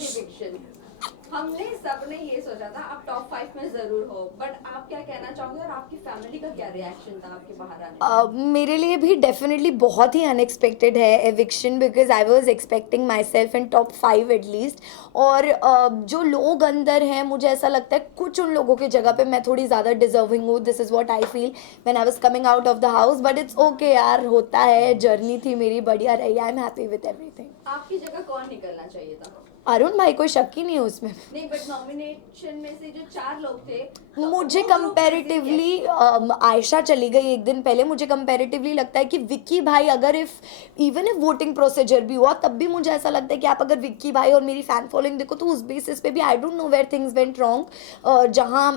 With eviction, हमने सबने ये सोचा था आप टॉप 5 में जरूर हो, बट आप क्या कहना चाहोगे और आपकी फैमिली का क्या रिएक्शन था आपके बाहर आने पे? मेरे लिए भी डेफिनेटली बहुत ही अनएक्सपेक्टेड है eviction, because I was expecting my self in top 5 at least. और जो लोग अंदर हैं, मुझे ऐसा लगता है कुछ उन लोगों की जगह पे मैं थोड़ी ज़्यादा डिजर्विंग हूँ। This is what I feel when I was coming out of the house, but it's okay यार, होता है, जर्नी थी मेरी, बढ़िया रही, I am happy with everything. आपकी जगह कौन निकलना चाहिए था? अरुण भाई, कोई शक ही नहीं है उसमें। नहीं, बट नॉमिनेशन में से जो 4 लोग थे, तो मुझे वो लोग कंपैरेटिवली आयशा चली गई एक दिन पहले। मुझे कंपैरेटिवली लगता है कि विक्की भाई, अगर इवन इफ वोटिंग प्रोसीजर भी हुआ तब भी मुझे ऐसा लगता है कि आप अगर विक्की भाई और मेरी फैन फॉलोइंग देखो तो उस बेसिस पे भी I don't know where things went wrong. जहाँ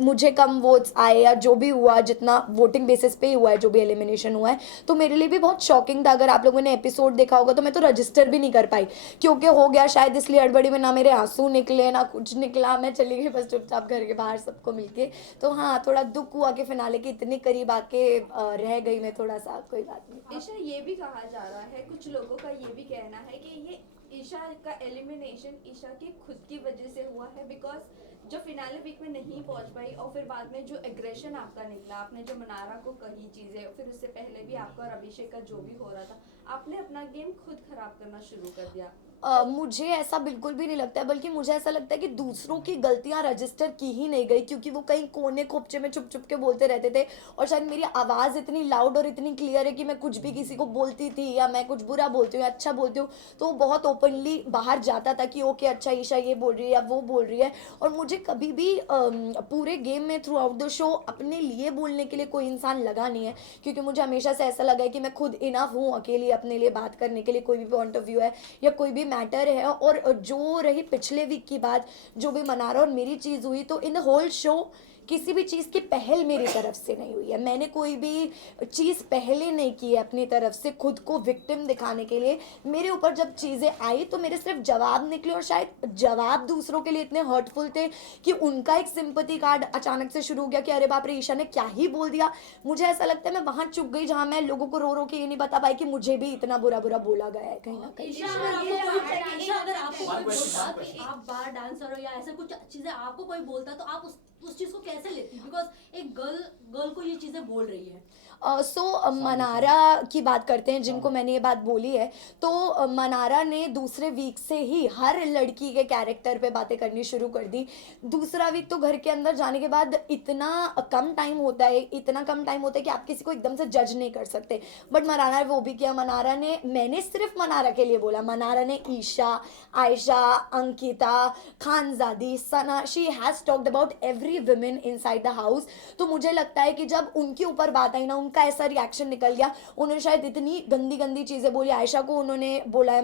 मुझे कम वोट्स आए या जो भी हुआ, जितना वोटिंग बेसिस पे ही हुआ है, जो भी एलिमिनेशन हुआ है, तो मेरे लिए भी बहुत शॉकिंग था। अगर आप लोगों ने एपिसोड देखा होगा तो मैं तो रजिस्टर भी नहीं कर पाई, क्योंकि हो गया शायद इसलिए हड़बड़ी में, ना मेरे आंसू निकले ना कुछ निकला, मैं चली गई बस चुपचाप घर के बाहर सबको मिलके। तो हाँ, थोड़ा दुख हुआ कि फिनाले के इतने करीब आके रह गई मैं थोड़ा सा। कोई बात नहीं। ईशा, ये भी कहा जा रहा है, कुछ लोगों का ये भी कहना है कि ये ईशा का एलिमिनेशन ईशा की खुद की वजह से हुआ है, बिकॉज जो फिनाले वीक में नहीं पहुंच पाई और फिर बाद में जो एग्रेशन आपका निकला, आपने जो मनारा को कही चीजें, फिर उससे पहले भी आपका और अभिषेक का जो भी हो रहा था, आपने अपना गेम खुद खराब करना शुरू कर दिया। मुझे ऐसा बिल्कुल भी नहीं लगता है, बल्कि मुझे ऐसा लगता है कि दूसरों की गलतियां रजिस्टर की ही नहीं गई, क्योंकि वो कहीं कोने खोपचे में चुप चुप के बोलते रहते थे। और शायद मेरी आवाज़ इतनी लाउड और इतनी क्लियर है कि मैं कुछ भी किसी को बोलती थी, या मैं कुछ बुरा बोलती हूँ या अच्छा बोलती हूँ, तो वो बहुत ओपनली बाहर जाता था कि ओके अच्छा, ईशा ये बोल रही है या वो बोल रही है। और मुझे कभी भी पूरे गेम में थ्रू आउट द शो अपने लिए बोलने के लिए कोई इंसान लगा नहीं है, क्योंकि मुझे हमेशा से ऐसा लगा है कि मैं खुद इनफ हूँ अकेली अपने लिए बात करने के लिए, कोई भी पॉइंट ऑफ व्यू है या कोई भी मैटर है। और जो रही पिछले वीक की बात, जो भी मनारा और मेरी चीज़ हुई, तो इन द होल शो किसी भी चीज़ की पहल मेरी तरफ से नहीं हुई है। मैंने कोई भी चीज़ पहले नहीं की है अपनी तरफ से खुद को विक्टिम दिखाने के लिए। मेरे ऊपर जब चीज़ें आई तो मेरे सिर्फ जवाब निकले, और शायद जवाब दूसरों के लिए इतने हर्टफुल थे कि उनका एक सिंपथी कार्ड अचानक से शुरू हो गया कि अरे बाप रे, ईशा ने क्या ही बोल दिया। मुझे ऐसा लगता है मैं वहां चुक गई जहां मैं लोगों को रो रो के ये नहीं बता पाई कि मुझे भी इतना बुरा बुरा बोला गया है कहीं ना कहीं। ईशा, अगर आपको कोई बोलता कि आप बार डांसर हो या ऐसे कुछ चीजें आपको कोई बोलता, तो आप उस चीज को कैसे लेती? बिकॉज एक गर्ल को ये चीजें बोल रही है। मनारा की बात करते हैं, जिनको मैंने ये बात बोली है। तो मनारा ने दूसरे वीक से ही हर लड़की के कैरेक्टर पे बातें करनी शुरू कर दी। दूसरा वीक तो घर के अंदर जाने के बाद इतना कम टाइम होता है, इतना कम टाइम होता है कि आप किसी को एकदम से जज नहीं कर सकते, बट मनारा ने वो भी किया। मनारा ने, मैंने सिर्फ मनारा के लिए बोला, मनारा ने Isha, Ayesha, Ankita, Khanzaadi, Sana, she has talked about every women inside the house. तो मुझे लगता है कि जब उनके ऊपर बात आई ना, उनका ऐसा रिएक्शन निकल गया। उन्होंने शायद इतनी गंदी गंदी चीज़ें बोली। आयशा को उन्होंने बोला है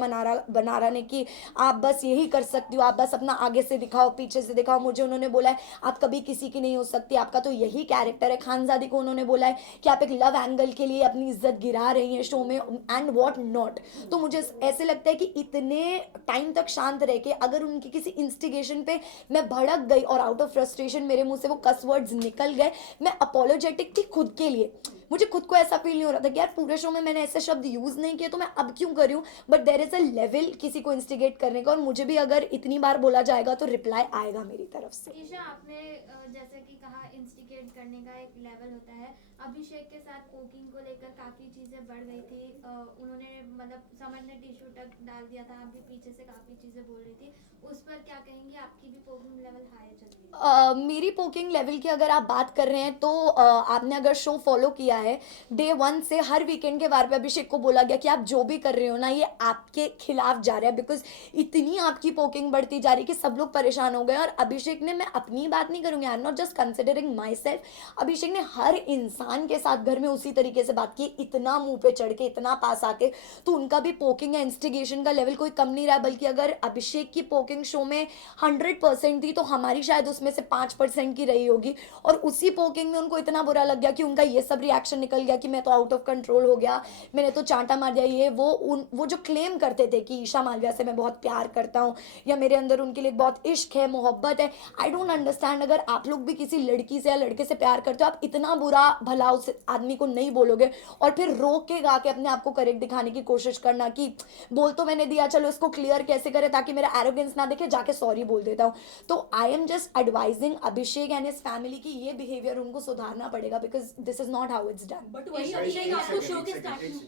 बनारा ने कि आप बस यही कर सकती हो, आप बस अपना आगे से दिखाओ, पीछे से दिखाओ। मुझे उन्होंने बोला है आप कभी किसी की नहीं हो सकती, आपका तो यही कैरेक्टर है। खानजादी को उन्होंने बोला है कि आप एक लव एंगल के लिए अपनी इज्जत गिरा रही हैं शो में, एंड वॉट नॉट। तो मुझे ऐसे लगता है कि इतने टाइम तक शांत रह के अगर उनकी किसी इंस्टिगेशन पे मैं भड़क गई और आउट ऑफ फ्रस्ट्रेशन मेरे मुंह से वो कस वर्ड्स निकल गए, मैं अपोलोजेटिक थी खुद के लिए। मुझे खुद को ऐसा फील नहीं हो रहा था कि यार पूरे शो में मैंने ऐसे शब्द यूज नहीं किए तो मैं अब क्यों कर रही हूँ। But there is a level किसी को इंस्टिगेट करने का, और मुझे भी अगर इतनी बार बोला जाएगा तो रिप्लाई आएगा मेरी तरफ से। ईशा, आपने जैसे कि कहा इंस्टिगेट करने का एक लेवल होता है। अभिषेक के साथ पोकिंग को लेकर काफी चीजें बढ़ गई थी। उन्होंने मतलब समर ने टिश्यू तक डाल दिया था, आप भी पीछे से काफी चीजें बोल रही थी। उस पर क्या कहेंगी? आपकी भी पोकिंग लेवल हाई चल रही है। मेरी पोकिंग लेवल की अगर आप बात कर रहे हैं तो आपने अगर शो फॉलो किया है, डे 1 से हर वीकेंड के बार पे अभिषेक को बोला गया कि आप जो भी कर रहे हो ना, ये आपके खिलाफ जा रहा है, बिकॉज इतनी आपकी पोकिंग बढ़ती जा रही कि सब लोग परेशान हो गए। और अभिषेक ने, मैं अपनी बात नहीं करूंगी, I am not just considering myself, Abhishek ने हर इंसान के साथ घर में उसी तरीके से बात की, इतना मुंह पे चढ़ के, इतना पास आके। तो उनका भी पोकिंग या इंस्टिगेशन का लेवल कोई कम नहीं रहा, बल्कि अगर अभिषेक की पोकिंग शो में 100% थी तो हमारी शायद उसमें से 5% की रही होगी। और उसी पोकिंग में उनको इतना बुरा लग गया कि उनका ये सब रिएक्शन रिएक्शन निकल गया कि मैं तो आउट ऑफ कंट्रोल हो गया, मैंने तो चांटा मार दिया, ये वो जो क्लेम करते थे कि ईशा मालविया से मैं बहुत प्यार करता हूँ या मेरे अंदर उनके लिए बहुत इश्क है, मोहब्बत है, आई डोंट अंडरस्टैंड। अगर आप लोग भी किसी लड़की से या लड़के से प्यार करते हो, आप इतना बुरा भला उस आदमी को नहीं बोलोगे और फिर रोक के गा के अपने आप को करेक्ट दिखाने की कोशिश करना कि बोल तो मैंने दिया, चलो इसको क्लियर कैसे करें ताकि मेरा एरोगेंस ना देखे, जाके सॉरी बोल देता हूँ। तो I am just advising Abhishek and his family की ये बिहेवियर उनको सुधारना पड़ेगा, because this is not how it's done. But वही अभिषेक आपको शो के स्टार्टिंग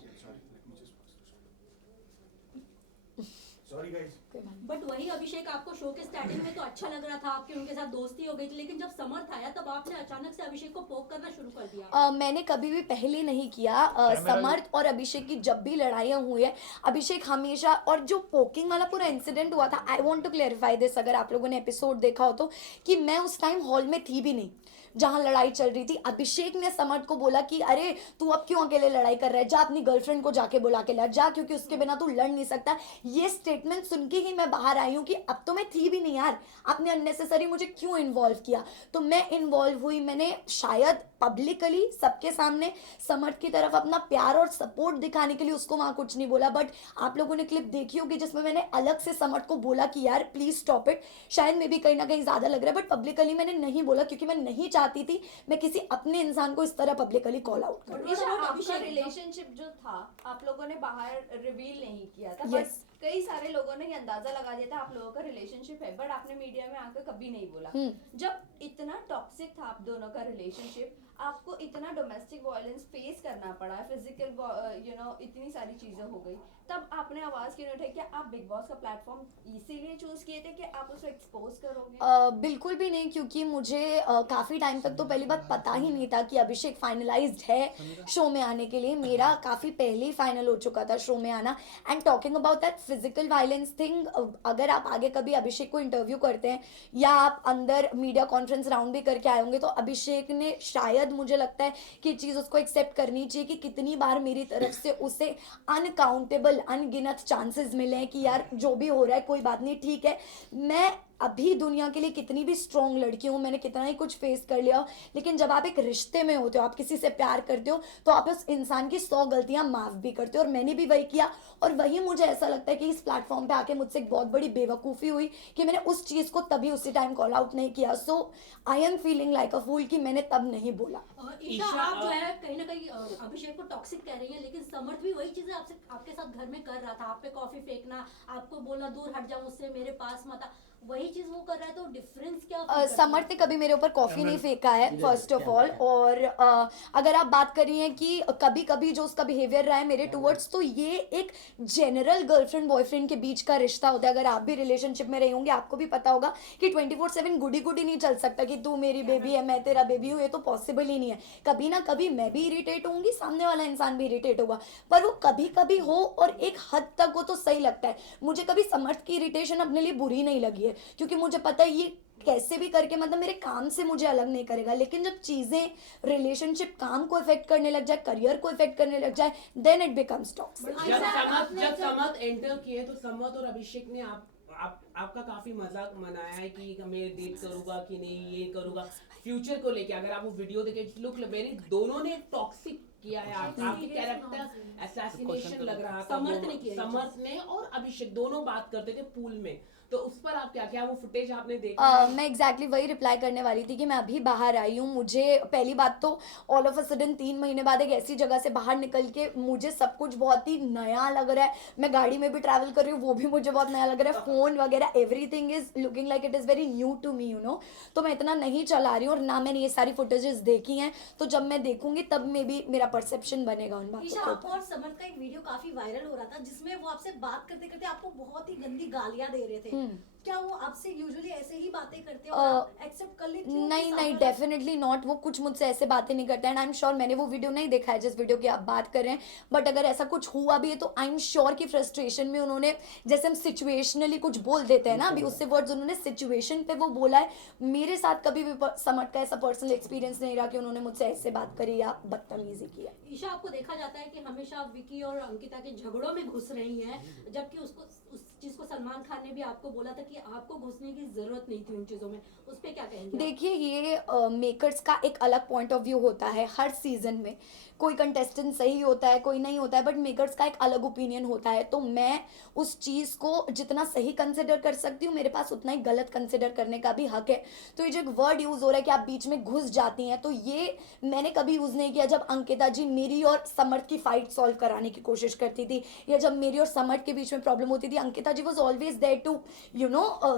Sorry guys. बट वही अभिषेक आपको शो के स्टार्टिंग में तो अच्छा लग रहा था, आपकी उनके साथ दोस्ती हो गई थी, लेकिन जब समर्थ आया तब आपने अचानक से अभिषेक को पोक करना शुरू कर दिया। मैंने कभी भी पहले नहीं किया। समर्थ और अभिषेक की जब भी लड़ाइयाँ हुई है, अभिषेक हमेशा, और जो पोकिंग वाला पूरा इंसिडेंट हुआ था, I want to clarify this, अगर आप लोगों ने एपिसोड देखा हो तो, कि मैं उस टाइम हॉल में थी भी नहीं जहां लड़ाई चल रही थी। अभिषेक ने समर्थ को बोला कि अरे तू अब क्यों अकेले लड़ाई कर रहा है, जा अपनी गर्लफ्रेंड को जाके बुला के ला, जा, क्योंकि उसके बिना तू लड़ नहीं सकता। ये स्टेटमेंट सुन के ही मैं बाहर आई हूँ कि अब तो मैं थी भी नहीं यार, आपने अननेसेसरी मुझे क्यों इन्वॉल्व किया। तो मैं इन्वॉल्व हुई, मैंने शायद पब्लिकली सबके सामने समर्थ की तरफ अपना प्यार और सपोर्ट दिखाने के लिए उसको वहां कुछ नहीं बोला, बट आप लोगों ने क्लिप देखी होगी जिसमें मैंने अलग से समर्थ को बोला कि यार प्लीज स्टॉप इट, शायद मे भी कहीं ना कहीं ज्यादा लग रहा है, बट पब्लिकली मैंने नहीं बोला क्योंकि मैं नहीं चाहती थी मैं किसी अपने इंसान को इस तरह पब्लिकली कॉल आउट करूं। ईशा, आपका रिलेशनशिप जो था आप लोगों ने बाहर रिवील नहीं किया था, Yes. बट कई सारे लोगों ने ये अंदाजा लगा दिया था आप लोगों का रिलेशनशिप है, बट आपने मीडिया में आकर कभी नहीं बोला। जब इतना टॉक्सिक था आप दोनों का रिलेशनशिप, आपको इतना डोमेस्टिक वायलेंस फेस करना पड़ा, फिजिकल इतनी सारी चीजें हो गई, तब आपने आवाज क्यों नहीं उठाई? क्या आप बिग बॉस का प्लेटफॉर्म इसीलिए चूज किए थे कि आप उसको एक्सपोज करोगे? बिल्कुल भी नहीं, क्योंकि मुझे काफ़ी टाइम तक तो पहली बात पता ही नहीं था कि अभिषेक फाइनलाइज्ड है शो में आने के लिए। मेरा काफ़ी पहले ही फाइनल हो चुका था शो में आना। And talking about that physical violence thing, अगर आप आगे कभी अभिषेक को इंटरव्यू करते हैं या आप अंदर मीडिया कॉन्फ्रेंस राउंड भी करके आए होंगे, तो अभिषेक ने शायद, मुझे लगता है कि चीज़ उसको एक्सेप्ट करनी चाहिए कि कितनी बार मेरी तरफ से उसे अनकाउंटेबल, अनगिनत चांसेस मिले हैं कि यार जो भी हो रहा है कोई बात नहीं, ठीक है, मैं अभी दुनिया के लिए कितनी भी स्ट्रॉन्ग लड़की हूँ, मैंने कितना ही कुछ फेस कर लिया हो, लेकिन जब आप एक रिश्ते में होते हो, आप किसी से प्यार करते हो, तो आप उस इंसान की 100 गलतियां माफ भी करते हो, और मैंने भी वही किया। और वही मुझे ऐसा लगता है कि इस प्लेटफॉर्म पे आके मुझसे एक बहुत बड़ी बेवकूफ़ी हुई कि मैंने उस चीज़ को तभी उसी टाइम कॉल आउट नहीं किया। So I am feeling like a fool कि मैंने तब नहीं बोला। ईशा, आप जो है कहीं ना कहीं अभिषेक को टॉक्सिक कह रही है, लेकिन समर्थ भी वही चीजें आपसे, आपके साथ घर में कर रहा था, आप पे कॉफी फेंकना, आपको बोलना दूर हट जाओ मुझसे, मेरे पास मत आ, वही चीज वो कर रहा है, तो डिफरेंस क्या feel करती समर्थ ने कभी मेरे ऊपर कॉफी नहीं फेंका है, फर्स्ट ऑफ ऑल। और अगर आप बात कर रही हैं कि कभी कभी जो उसका बिहेवियर रहा है मेरे टूवर्ड्स, तो ये एक जनरल गर्लफ्रेंड बॉयफ्रेंड के बीच का रिश्ता होता है। अगर आप भी रिलेशनशिप में रहे होंगे आपको भी पता होगा कि 24/7 गुडी गुडी नहीं चल सकता कि तू मेरी बेबी है मैं तेरा बेबी हूँ, ये तो पॉसिबल ही नहीं है। कभी ना कभी मैं भी इरिटेट होंगी, सामने वाला इंसान भी इरिटेट होगा, पर वो कभी कभी हो और एक हद तक हो तो सही लगता है। मुझे कभी समर्थ की इरिटेशन अपने लिए बुरी नहीं लगी है, क्योंकि मुझे पता है ये कैसे भी करके मतलब मेरे काम से मुझे अलग नहीं करेगा। लेकिन जब चीजें रिलेशनशिप काम को इफेक्ट करने लग जाए, करियर को इफेक्ट करने लग जाए, देन इट बिकम्स टॉक्सिक। जब समर्थ एंटर किए तो समर्थ और अभिषेक ने आपका काफी मजाक मनाया है कि मैं डेट करूंगा कि नहीं, ये करूंगा फ्यूचर को लेके। अगर आप वो वीडियो देखे, लुक वेरी, दोनों ने टॉक्सिक किया है, आपके कैरेक्टर असैसिनेशन लग रहा था। समर्थ ने और अभिषेक दोनों बात करते थे पूल में, तो उस पर आप क्या वो फुटेज आपने देखा? मैं एग्जैक्टली वही रिप्लाई करने वाली थी कि मैं अभी बाहर आई हूँ। मुझे पहली बात तो ऑल ऑफ अ सडन 3 महीने बाद एक ऐसी जगह से बाहर निकल के मुझे सब कुछ बहुत ही नया लग रहा है। मैं गाड़ी में भी ट्रैवल कर रही हूँ, वो भी मुझे बहुत नया लग रहा है। फ़ोन वगैरह everything is looking like it is very new to me, you know. तो मैं इतना नहीं चला रही हूँ और ना मैंने ये सारी फुटेजेस देखी हैं, तो जब मैं देखूंगी तब में भी मेरा परसेप्शन बनेगा उन बातों ईशा, के आपको ऊपर। और समर्थ का एक वीडियो काफी वायरल हो रहा था जिसमें वो आपसे बात करते करते आपको बहुत ही गंदी गालियां दे रहे थे। क्या वो आपसे यूजुअली ऐसे ही बातें करते हो और आप एक्सेप्ट कर लेती हो? नहीं नहीं, डेफिनेटली नॉट। वो कुछ मुझसे ऐसे बातें नहीं करते एंड आई एम श्योर, मैंने वो वीडियो नहीं देखा है जिस वीडियो की आप बात कर रहे हैं, बट अगर ऐसा कुछ हुआ भी है तो आई एम श्योर कि फ्रस्ट्रेशन में उन्होंने, जैसे हम सिचुएशनली कुछ बोल देते हैं ना, अभी उससे वर्ड्स उन्होंने सिचुएशन पे वो बोला है। मेरे साथ कभी भी समर्थ का ऐसा पर्सनल एक्सपीरियंस नहीं रहा कि उन्होंने मुझसे ऐसे बात करी या बदतमीजी की है। ईशा, आपको देखा जाता है कि हमेशा विकी और अंकिता के झगड़ों में घुस रही हैं, जबकि उसको उस चीज को सलमान सलमान खान ने भी आपको बोला था कि आपको घुसने की जरूरत नहीं थी उन चीजों में, उस पे क्या कहेंगे आप? देखिए ये मेकर्स का एक अलग पॉइंट ऑफ व्यू होता है हर सीजन में। कोई कंटेस्टेंट सही होता है, कोई नहीं होता है, बट मेकर्स का एक अलग ओपिनियन होता है। तो मैं उस चीज़ को जितना सही कंसिडर कर सकती हूँ, मेरे पास उतना ही गलत कंसिडर करने का भी हक है। तो ये जो एक वर्ड यूज़ हो रहा है कि आप बीच में घुस जाती हैं, तो ये मैंने कभी यूज़ नहीं किया। जब अंकिता जी मेरी और समर्थ की फाइट सॉल्व कराने की कोशिश करती थी, या जब मेरी और समर्थ के बीच में प्रॉब्लम होती थी, Ankita ji was always there to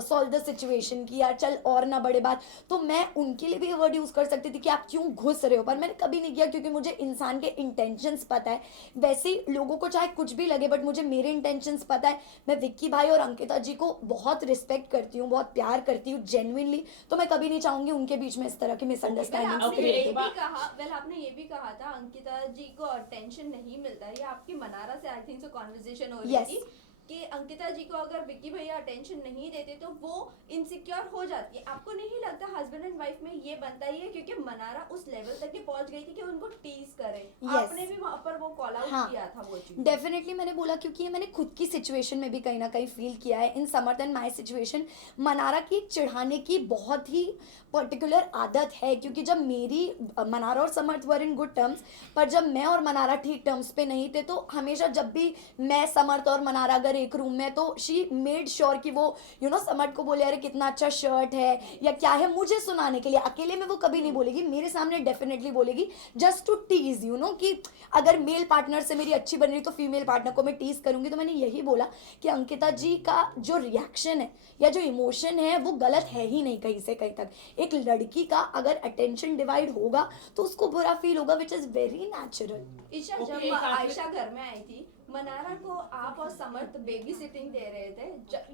solve the situation कि यार चल और ना बड़े बात। तो मैं उनके लिए भी ये वर्ड यूज़ कर सकती थी कि आप क्यों घुस रहे हो, पर मैंने कभी नहीं किया, क्योंकि मुझे इंसान के इंटेंशंस पता है। वैसे ही लोगों को चाहे कुछ भी लगे, बट मुझे मेरे इंटेंशंस पता है। मैं विक्की भाई और अंकिता जी को बहुत रिस्पेक्ट करती हूँ, बहुत प्यार करती हूँ जेन्युइनली। तो मैं कभी नहीं चाहूंगी उनके बीच में इस तरह की मिसअंडरस्टैंडिंग Okay, आपने ये एक भी बात- कहा, आपने ये भी कहा था अंकिता जी को अटेंशन नहीं मिलता है। ये आपकी मनारा से आई थिंक सो कॉन्वर्सेशन हो रही Yes. थी कि अंकिता जी को अगर विक्की भैया अटेंशन नहीं देते तो वो इनसिक्योर हो जाती है। आपको नहीं लगता हस्बैंड एंड वाइफ में ये बनता ही है, क्योंकि मनारा उस लेवल तक के पहुंच गई थी कि उनको टीज करे। Yes. आपने भी वहां पर वो कॉल आउट हाँ। किया था वो चीज। डेफिनेटली मैंने बोला, क्योंकि ये मैंने खुद की सिचुएशन में भी कहीं ना कहीं फील किया है। इन समर्थ एंड माई सिचुएशन मनारा की चिढ़ाने की बहुत ही पर्टिकुलर आदत है, क्योंकि जब मेरी मनारा और समर्थ वर इन गुड टर्म्स, पर जब मैं और मनारा ठीक टर्म्स पे नहीं थे, तो हमेशा जब भी मैं समर्थ और मनारा अगर एक रूम में, तो शी मेड श्योर कि वो समर्थ को बोले अरे कितना अच्छा शर्ट है या क्या है, मुझे सुनाने के लिए। अकेले में वो कभी नहीं बोलेगी, मेरे सामने डेफिनेटली बोलेगी, जस्ट टू टीज कि अगर मेल पार्टनर से मेरी अच्छी बन रही तो फीमेल पार्टनर को मैं टीज करूंगी। तो मैंने यही बोला कि अंकिता जी का जो रिएक्शन है या जो इमोशन है वो गलत है ही नहीं कहीं से कहीं तक। एक लड़की का अगर अटेंशन डिवाइड होगा तो उसको बुरा फील होगा, which is very natural. Isha, Okay, जब एक आपने- आयशा घर में आई थी, मनारा को आप और समर्थ बेबी सिटिंग दे रहे थे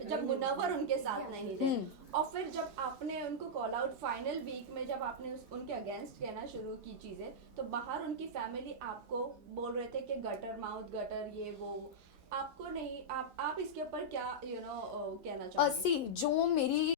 जब मुनव्वर उनके साथ नहीं थे। और फिर जब आपने उनको कॉल आउट फाइनल वीक में, जब आपने उनके अगेंस्ट कहना शुरू की चीजें, तो बाहर उनकी फैमिली आपको बोल रहे थे कि गटर माउथ, गटर ये वो। आपको नहीं, आप इसके ऊपर क्या कहना चाहोगे? सी जो मेरी